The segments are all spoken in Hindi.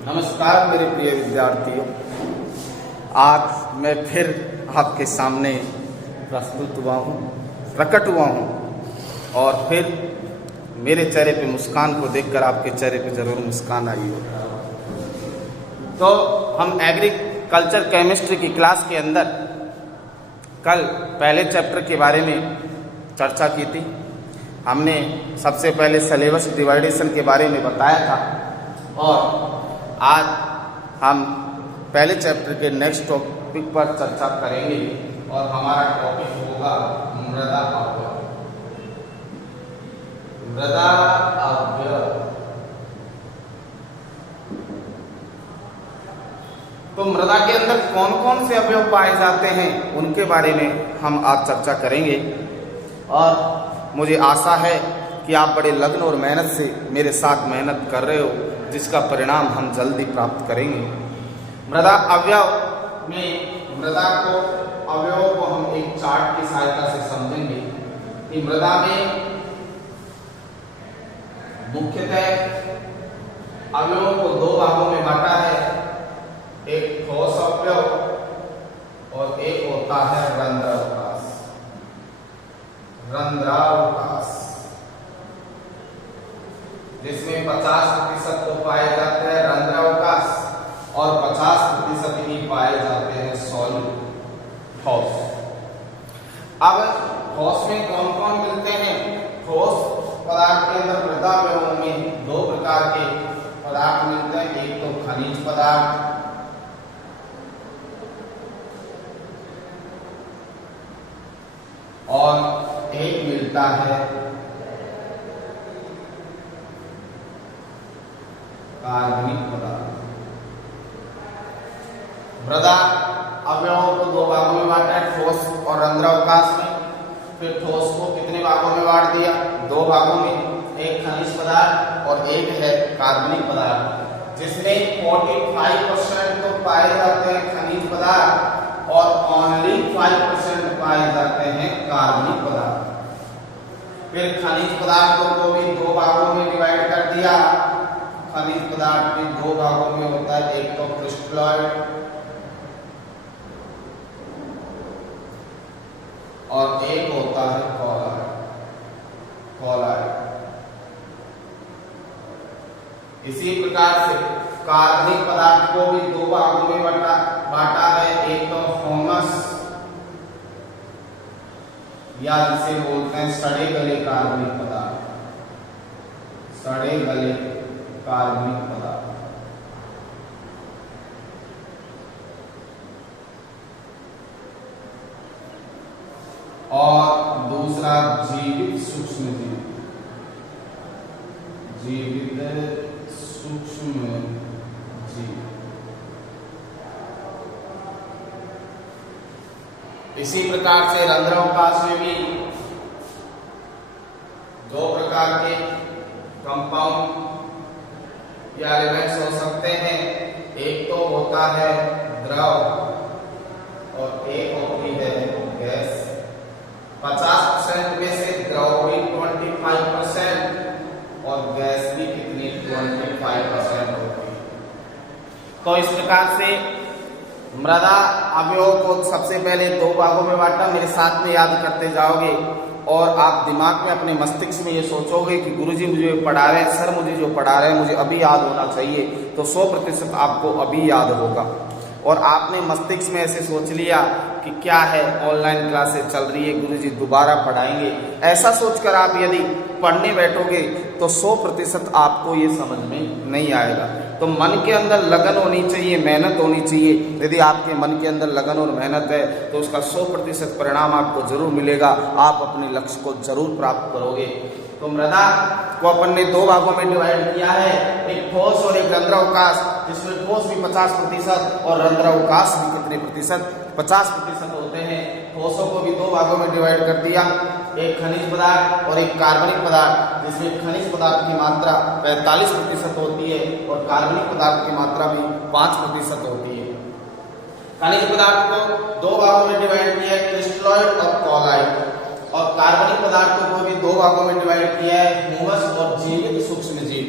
नमस्कार मेरे प्रिय विद्यार्थियों, आज मैं फिर आपके सामने प्रकट हुआ हूँ और फिर मेरे चेहरे पे मुस्कान को देखकर आपके चेहरे पे ज़रूर मुस्कान आई हो। तो हम एग्रीकल्चर केमिस्ट्री की क्लास के अंदर कल पहले चैप्टर के बारे में चर्चा की थी। हमने सबसे पहले सिलेबस डिवाइडेशन के बारे में बताया था और आज हम पहले चैप्टर के नेक्स्ट टॉपिक पर चर्चा करेंगे और हमारा टॉपिक होगा मृदा अवयव। मृदा अवयव। तो मृदा के अंदर कौन कौन से अवयव पाए जाते हैं उनके बारे में हम आज चर्चा करेंगे और मुझे आशा है कि आप बड़े लगन और मेहनत से मेरे साथ मेहनत कर रहे हो, जिसका परिणाम हम जल्दी प्राप्त करेंगे। मृदा अवयव में मृदा को अवयवों को हम एक चार्ट की सहायता से समझेंगे कि मृदा में मुख्यतः अवयवों को दो भागों में बांटा है, एक ठोस अवयव और एक होता है रंध्रावकाश। रंध्रावकाश जिसमें 50% तो पाए जाते हैं रंध्रावकाश और 50% ही पाए जाते हैं सॉलिड ठोस। अब ठोस में कौन कौन मिलते हैं? ठोस पदार्थ के अंदर मृदा अवयवों में दो प्रकार के पदार्थ मिलते हैं, एक तो खनिज पदार्थ और एक मिलता है कार्बनिक पदार्थ। मृदा अवयवों को दो भागों में बांटा है, ठोस और रंध्रावकाश में। फिर ठोस को कितने भागों में बांट दिया? दो भागों में, एक खनिज पदार्थ और एक है कार्बनिक पदार्थ, जिसमें 45% तो पाए जाते हैं खनिज पदार्थ और ओनली 5% पाए जाते हैं कार्बनिक पदार्थ। फिर खनिज पदार्थों को भी दो भागों में डिवाइड कर दिया। खनिज पदार्थ भी दो भागों में होता है, एक तो क्रिस्टलॉइड और एक होता है कॉलॉइड। इसी प्रकार से कार्बनिक पदार्थ को भी दो भागों में बांटा है, एक तो ह्यूमस या जिसे बोलते हैं सड़े गले कार्बनिक पदार्थ, सड़े गले कार्बनिक पदार्थ, और दूसरा जीवित सूक्ष्मजीव, जीवित सूक्ष्मजीव। इसी प्रकार से रंध्रावकाश में भी दो प्रकार के कंपाउंड या एलिमेंट्स हो सकते हैं, एक तो होता है द्रव और एक होती है गैस। 50% में से द्रव भी 25% और गैस भी कितनी 25% होती है। तो इस प्रकार से मृदा अवयवों को सबसे पहले दो भागों में बांटा। मेरे साथ में याद करते जाओगे और आप दिमाग में अपने मस्तिष्क में ये सोचोगे कि गुरुजी मुझे पढ़ा रहे हैं, सर मुझे जो पढ़ा रहे हैं मुझे अभी याद होना चाहिए, तो 100% आपको अभी याद होगा। और आपने मस्तिष्क में ऐसे सोच लिया कि क्या है, ऑनलाइन क्लासेस चल रही है, गुरुजी दोबारा पढ़ाएंगे, ऐसा सोचकर आप यदि पढ़ने बैठोगे तो 100% आपको ये समझ में नहीं आएगा। तो मन के अंदर लगन होनी चाहिए, मेहनत होनी चाहिए। यदि आपके मन के अंदर लगन और मेहनत है तो उसका 100% परिणाम आपको जरूर मिलेगा, आप अपने लक्ष्य को जरूर प्राप्त करोगे। तो मृदा को अपन ने दो भागों में डिवाइड किया है, एक ठोस और एक रंध्रावकाश, जिसमें ठोस भी 50% और रंध्रावकाश भी कितने प्रतिशत? 50% होते हैं। ठोसों को भी दो भागों में डिवाइड कर दिया, एक खनिज पदार्थ और एक कार्बनिक पदार्थ, जिसमें खनिज पदार्थ की मात्रा 45% होती है और कार्बनिक पदार्थ की मात्रा भी 5% होती है। खनिज पदार्थ को दो भागों में डिवाइड किया है, क्रिस्टलॉइड और कॉलॉइड। और कार्बनिक पदार्थों को भी दो भागों में डिवाइड किया है, ह्यूमस और जीवित सूक्ष्मजीव।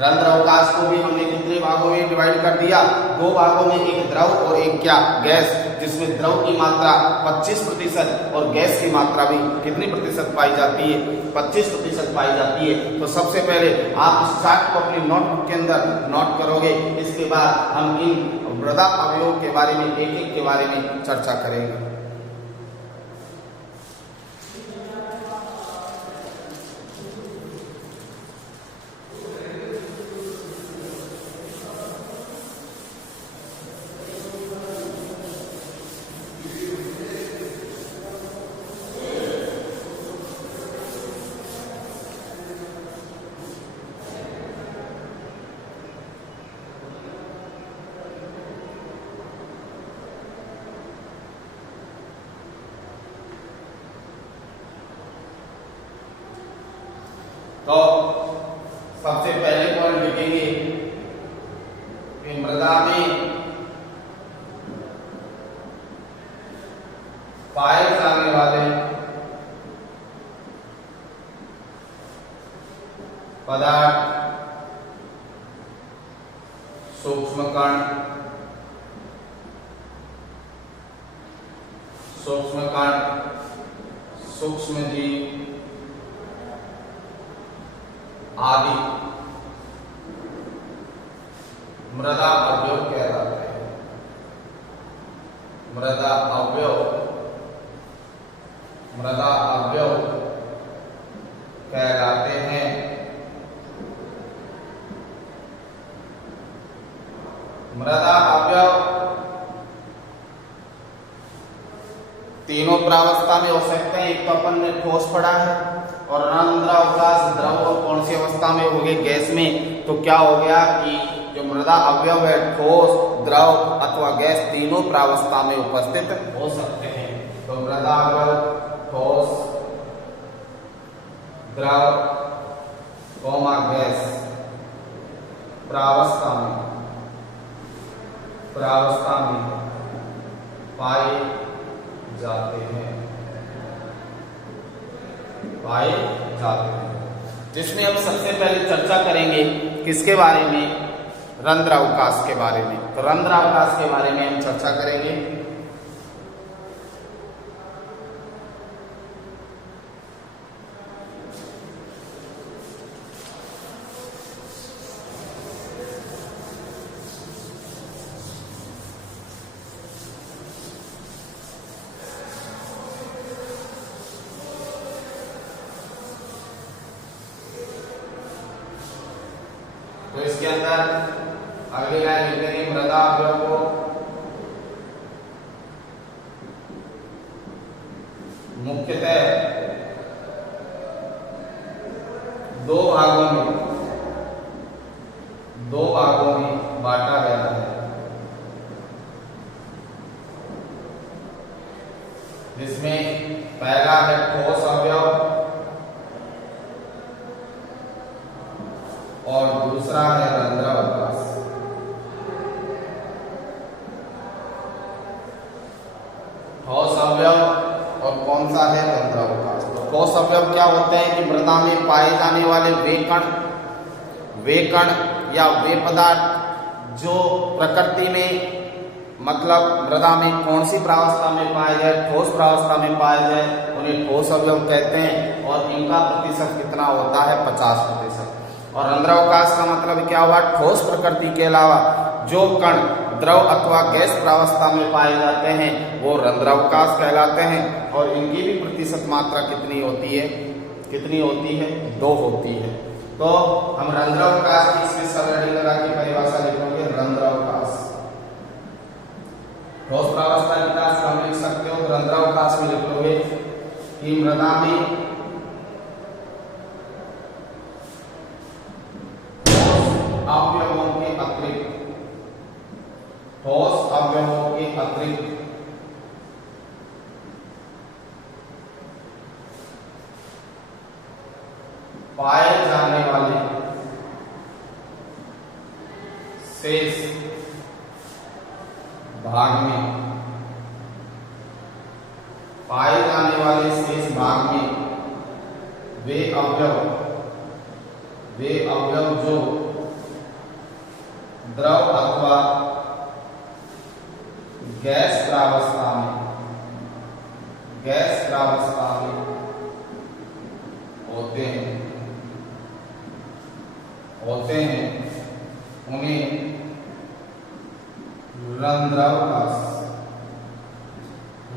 रंध्र अवकाश को भी हमने कितने भागों में डिवाइड कर दिया, दो भागों में, एक द्रव और एक क्या गैस, जिसमें द्रव की मात्रा 25% और गैस की मात्रा भी कितनी प्रतिशत पाई जाती है, 25% पाई जाती है। तो सबसे पहले आप इस चार्ट को अपनी नोटबुक के अंदर नोट करोगे, इसके बाद हम इन मृदा अवयवों के बारे में एक एक के बारे में चर्चा करेंगे। तो सबसे पहले पॉइंट लिखेंगे कि मृदा में पाए जाने वाले पदार्थ, सूक्ष्म कण, सूक्ष्म जीव आदि मृदा अवयव कहलाते हैं। मृदा अवयव कहलाते हैं। मृदा अवयव तीनों प्रावस्था में हो सकते हैं। एक तो अपन ने ठोस पढ़ा है, और रंध्रावकाश द्रव और कौन सी अवस्था में हो गए, गैस में। तो क्या हो गया कि जो मृदा अवयव है ठोस, द्रव अथवा गैस तीनों प्रावस्था में उपस्थित हो सकते हैं। तो मृदा अवयव ठोस, द्रव, गैस प्रावस्था में पाए जाते हैं। जिसमें हम सबसे पहले चर्चा करेंगे किसके बारे में, रंध्रावकाश के बारे में। तो रंध्रावकाश के बारे में हम चर्चा करेंगे। तो इसके अंदर अगली लाइन लिखेंगे मृदा अवयव को मुख्यतः दो भागों में बांटा गया है, जिसमें पहला है ठोस अवयव और दूसरा है रंध्रावकाश। ठोस अवयव और कौन सा है, रंध्रावकाश। तो ठोस अवयव क्या होते हैं कि मृदा में पाए जाने वाले वे कण या वे पदार्थ जो प्रकृति में, मतलब मृदा में कौन सी प्रावस्था में पाए जाए, ठोस प्रावस्था में पाए जाए, उन्हें ठोस अवयव कहते हैं। और इनका प्रतिशत कितना होता है, 50%। और रंध्रावकाश का मतलब क्या हुआ, ठोस प्रकृति के अलावा जो कण द्रव अथवा गैस प्रावस्था में पाए जाते हैं वो रंध्रावकाश कहलाते हैं। और इनकी भी प्रतिशत मात्रा कितनी होती है, 2 होती है। तो हम रंध्रावकाश की इसमें सरल लगा की परिभाषा लिखेंगे। रंध्रावकाश ठोस प्रावस्था विकास हम लिख सकते हो, तो रंध्रावकाश में लिखोगे कि मृदा में अवयवों के अतिरिक्त पाए जाने वाले शेष भाग में वे अवयव जो द्रव अथवा गैस प्रावस्था में होते हैं उन्हें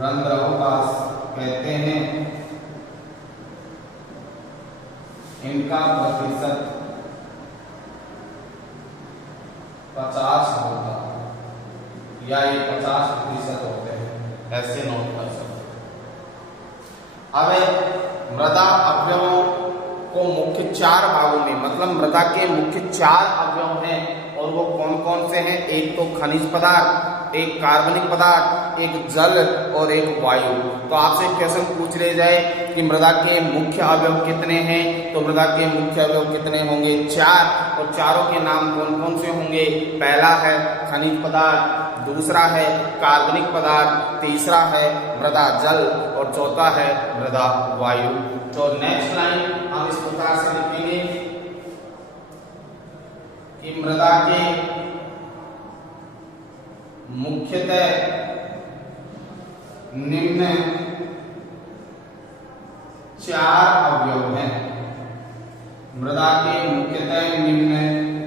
रंध्रावकाश कहते हैं। इनका प्रतिशत 50 होता या ये 50% होते हैं, ऐसे नोट कर सकते। अब मृदा अवयवों को मुख्य 4 भागों में, मतलब मृदा के मुख्य 4 अवयव हैं और वो कौन कौन से हैं? एक तो खनिज पदार्थ, एक कार्बनिक पदार्थ, एक जल और एक वायु। तो आपसे क्वेश्चन पूछ ले जाए कि मृदा के मुख्य अवयव कितने हैं, तो मृदा के मुख्य अवयव कितने होंगे? 4। और चारों के नाम कौन कौन से होंगे? पहला है खनिज पदार्थ, दूसरा है कार्बनिक पदार्थ, तीसरा है मृदा जल और चौथा है मृदा वायु। तो नेक्स्ट लाइन हम इस प्रकार से लिखेंगे कि मृदा के मुख्यतः निम्न 4 अवयव हैं। मृदा के मुख्यतः निम्न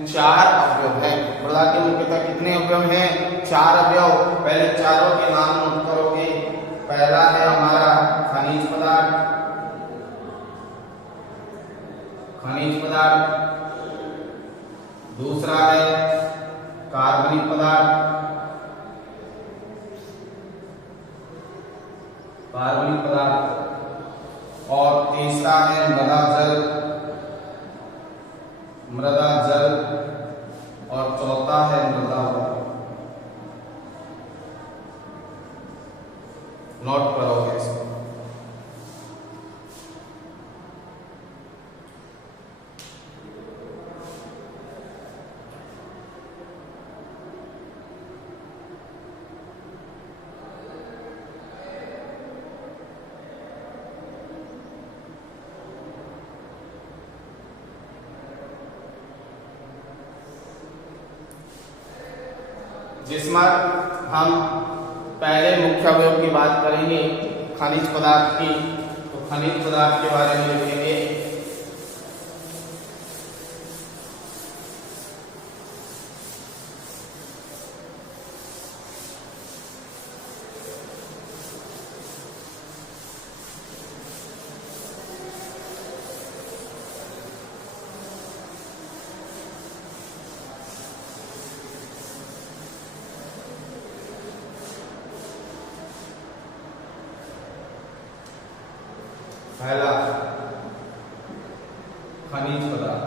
4 अवयव हैं। मृदा के मुख्यतः कितने अवयव हैं? 4 अवयव। पहले चारों के नाम नोट करोगे। पहला है हमारा खनिज पदार्थ, दूसरा है कार्बनिक पदार्थ, और तीसरा है मृदा जल और चौथा है मृदा वायु। नोट करोगे इसको। जिसमें हम पहले मुख्य अवयव की बात करेंगे खनिज पदार्थ की, तो खनिज पदार्थ के बारे में लिखेंगे। पहला खनिज पदार्थ,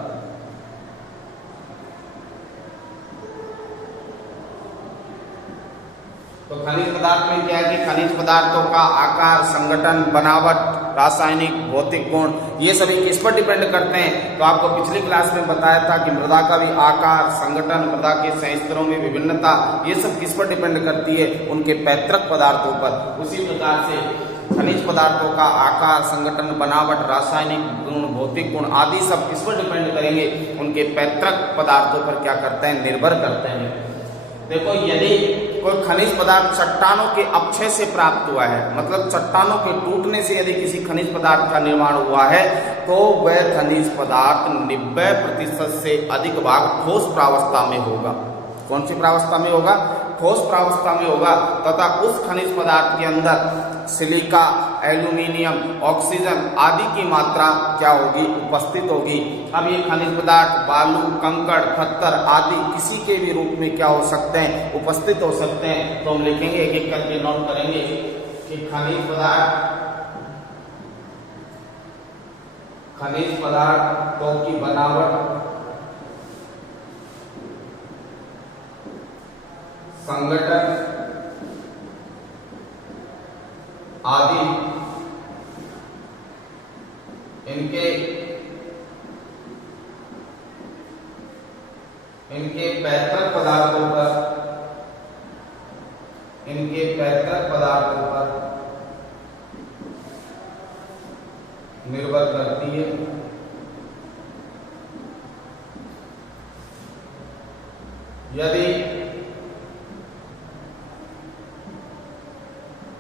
तो खनिज पदार्थ में क्या है कि खनिज पदार्थों का आकार, संगठन, बनावट, रासायनिक, भौतिक गुण, ये सभी किस पर डिपेंड करते हैं? तो आपको पिछली क्लास में बताया था कि मृदा का भी आकार, संगठन, मृदा के संस्तरों में विभिन्नता, ये सब किस पर डिपेंड करती है? उनके पैतृक पदार्थों पर। उसी प्रकार से खनिज पदार्थों का आकार, संगठन, बनावट, रासायनिक गुण, भौतिक गुण आदि सब किस पर डिपेंड करेंगे? उनके पैतृक पदार्थों पर क्या करते हैं? निर्भर करते हैं। देखो, यदि कोई खनिज पदार्थ चट्टानों के अपक्षय से प्राप्त हुआ है, मतलब चट्टानों के टूटने से यदि किसी खनिज पदार्थ का निर्माण हुआ है, तो वह खनिज पदार्थ 90% से अधिक भाग ठोस प्रावस्था में होगा। कौन सी प्रावस्था में होगा? ठोस प्रावस्था में होगा, तथा उस खनिज पदार्थ के अंदर सिलिका, एल्यूमिनियम, ऑक्सीजन आदि की मात्रा क्या होगी? उपस्थित होगी। अब ये खनिज पदार्थ बालू, कंकड़, पत्थर आदि किसी के भी रूप में क्या हो सकते हैं? उपस्थित हो सकते हैं। तो हम लिखेंगे, एक एक करके नोट करेंगे कि खनिज पदार्थों की बनावट, संगठन आदि इनके पैतृक पदार्थों पर निर्भर करती है। यदि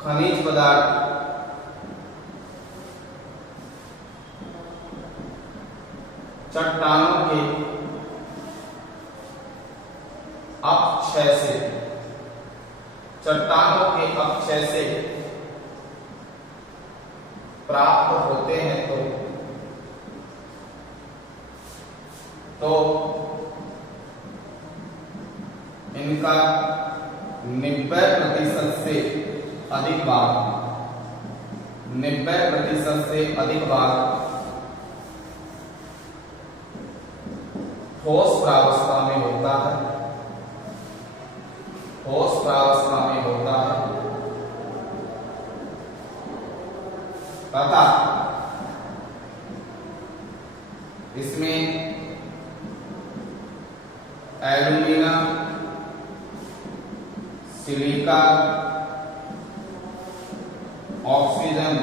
खनिज पदार्थ चट्टानों के अपक्षय से प्राप्त होते हैं तो इनका 90% से अधिक भाग ठोस प्रावस्था में होता है तथा इसमें एल्यूमिना, सिलिका, ऑक्सीजन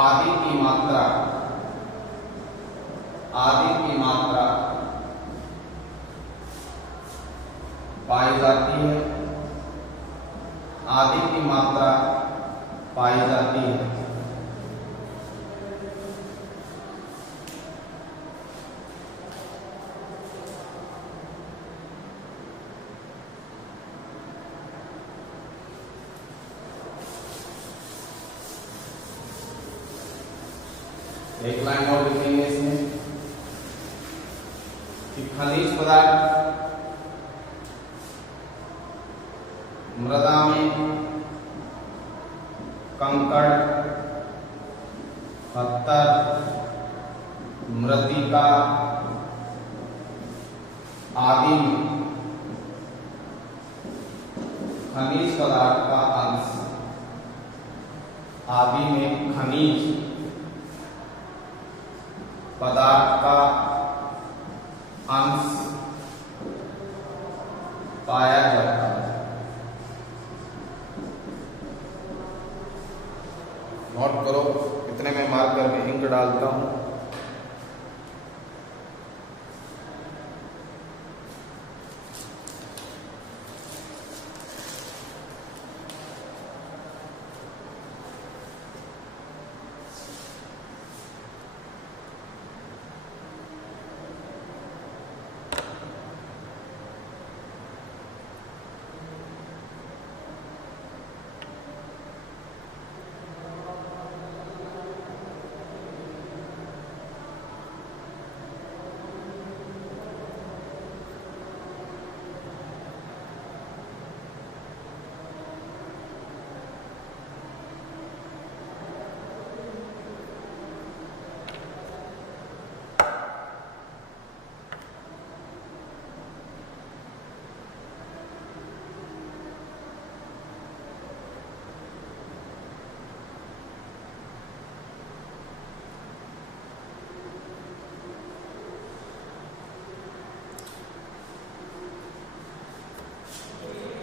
आदि की मात्रा पाई जाती है। एक लाइन और लिखेंगे इसमें कि खनिज पदार्थ मृदा में कंकड़, पत्थर, मृत्तिका आदि में खनिज पदार्थ का अंश पाया जाता है। नोट करो, इतने में मार्कर में इंक डालता हूं।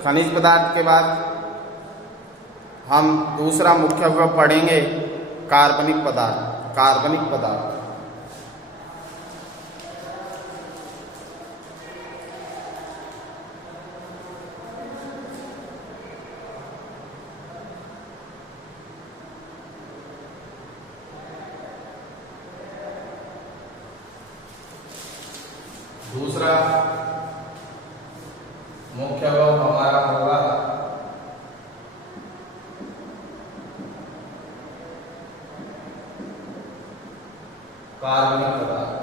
खनिज पदार्थ के बाद हम दूसरा मुख्य अवयव पढ़ेंगे कार्बनिक पदार्थ। दूसरा मुख्य अवयव हमारा होगा कार्बनिक पदार्थ।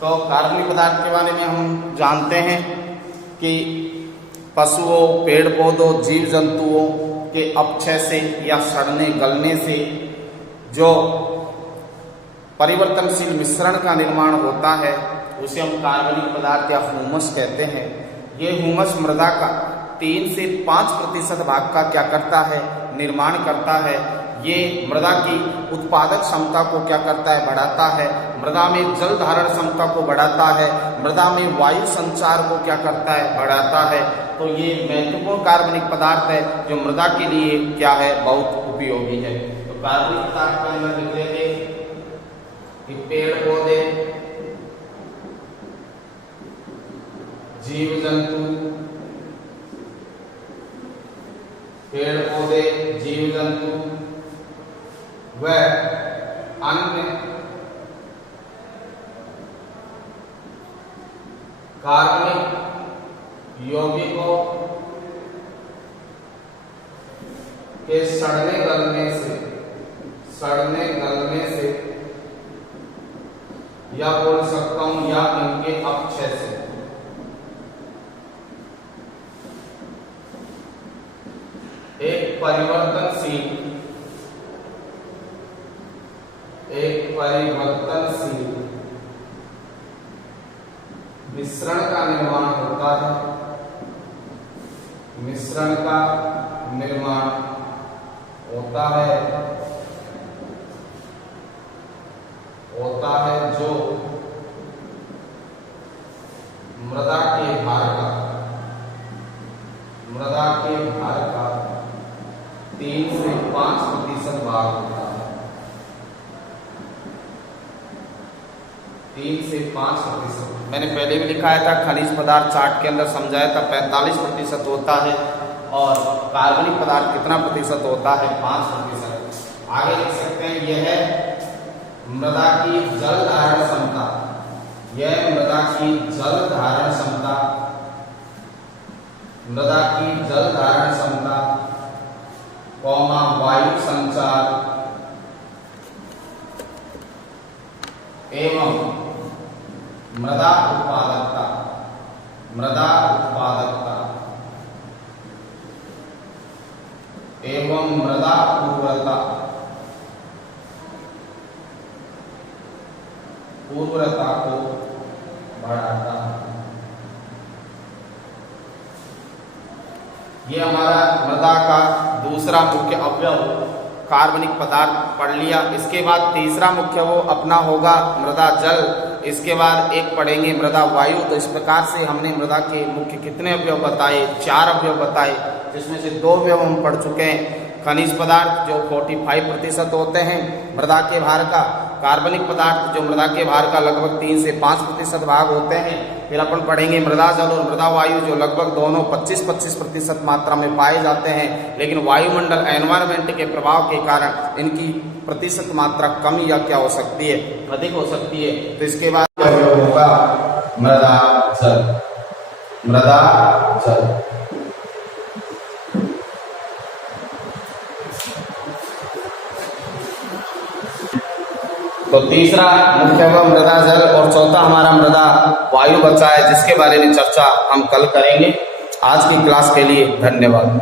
तो कार्बनिक पदार्थ के बारे में हम जानते हैं कि पशुओं, पेड़ पौधों, जीव जंतुओं के अपक्षय से या सड़ने गलने से जो परिवर्तनशील मिश्रण का निर्माण होता है उसे हम कार्बनिक पदार्थ या ह्यूमस कहते हैं। ये ह्यूमस मृदा का 3 से 5% भाग का क्या करता है, निर्माण करता है। ये मृदा की उत्पादक क्षमता को क्या करता है, बढ़ाता है। मृदा में जल धारण क्षमता को बढ़ाता है। मृदा में वायु संचार को क्या करता है, बढ़ाता है। तो ये महत्वपूर्ण कार्बनिक पदार्थ है जो मृदा के लिए क्या है, बहुत उपयोगी है। तो कार्बनिक पदार्थ के अंदर लिख लेंगे कि पेड़ पौधे, जीव जंतु, पेड़ पौधे, जीव जंतु व अन्य कार्बनिक यौगिकों के सड़ने गलने से या बोल सकता हूं या इनके अपक्षय से एक परिवर्तनशील मिश्रण का निर्माण होता है। मिश्रण का निर्माण होता है जो मृदा के भार का 3 से 5% भाग होता है। 3 से 5%। मैंने पहले भी लिखाया था, खनिज पदार्थ चार्ट के अंदर समझाया था 45% होता है और कार्बनिक पदार्थ कितना प्रतिशत होता है, 5%। आगे लिख सकते हैं यह है मृदा की जल धारण क्षमता। यह मृदा की जल धारण क्षमता, वायु संचार एवं मृदा उत्पादकता एवं मृदा उर्वरता को बढ़ाता है। ये हमारा मृदा का दूसरा मुख्य अवयव कार्बनिक पदार्थ पढ़ लिया। इसके बाद तीसरा मुख्य वो अपना होगा मृदा जल। इसके बाद एक पढ़ेंगे मृदा वायु। तो इस प्रकार से हमने मृदा के मुख्य कितने अवयव बताए, 4 अवयव बताए, जिसमें से 2 अवयव हम पढ़ चुके हैं। खनिज पदार्थ जो 45% होते हैं मृदा के भार का, कार्बनिक पदार्थ जो मृदा के भार का लगभग 3 से 5% भाग होते हैं। फिर अपन पढ़ेंगे मृदा जल और मृदा वायु जो लगभग दोनों 25% मात्रा में पाए जाते हैं, लेकिन वायुमंडल एनवायरमेंट के प्रभाव के कारण इनकी प्रतिशत मात्रा कम या क्या हो सकती है, अधिक हो सकती है। तो इसके बाद होगा मृदा जल। तो तीसरा मुख्य अवयव मृदा जल और चौथा हमारा मृदा वायु बचा है, जिसके बारे में चर्चा हम कल करेंगे। आज की क्लास के लिए धन्यवाद।